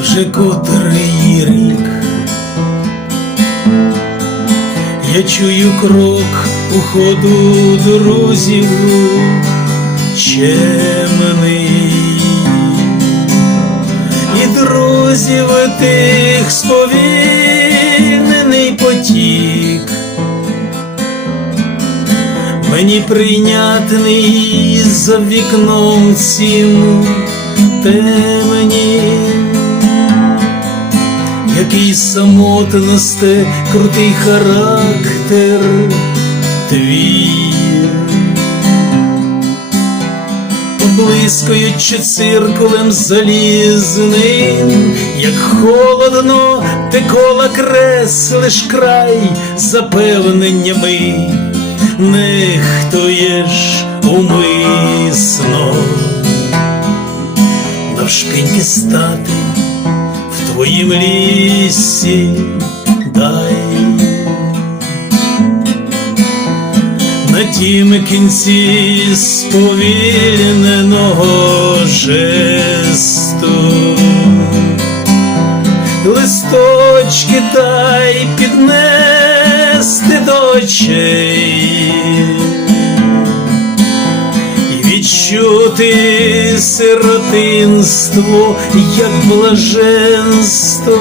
Вже котрий рік. Я чую крок у ходу друзів чемний. І друзів тих сповільнений потік. Мені прийнятний за вікном цім темені, який самотносте крутий характер твій, Поблискуючи циркулем залізним, як холодно ти кола креслиш край запевненнями, нехтуєш умисно, навшпиньки стати в твоїм лісі. Дай. На тім кінці сповільненого жесту. Листочки дай піднести до очей відчути сиротинство, як блаженство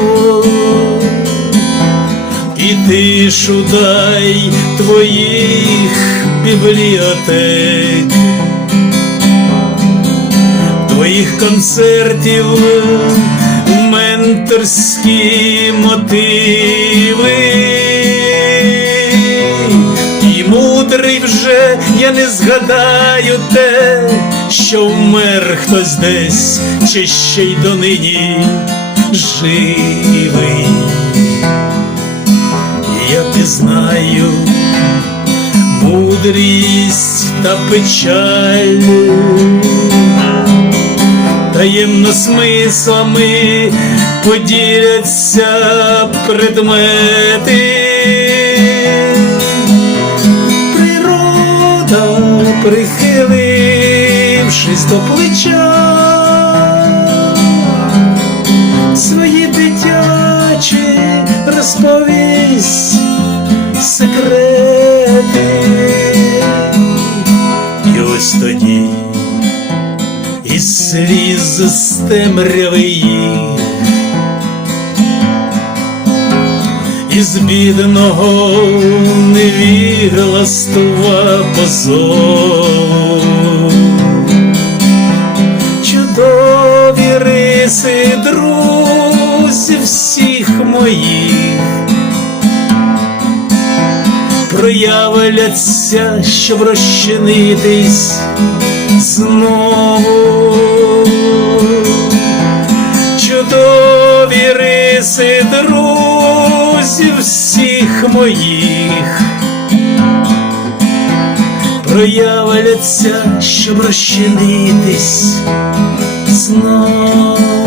і тишу дай твоїх бібліотек, твоїх концертів, менторські мотиви. І мудрий вже я не згадаю те, що вмер хтось десь, чи ще й донині живий я пізнаю мудрість та печаль, таємно смислами поділяться предмети. Природа, прихилившись до плеча, свої дитячі розповість секрети. І ось тоді із сліз з темряви їх, із бідного невігластва позов всіх моїх проявляться, щоб розчинитись знову. Чудові риси друзів всіх моїх проявляться, щоб розчинитись знову.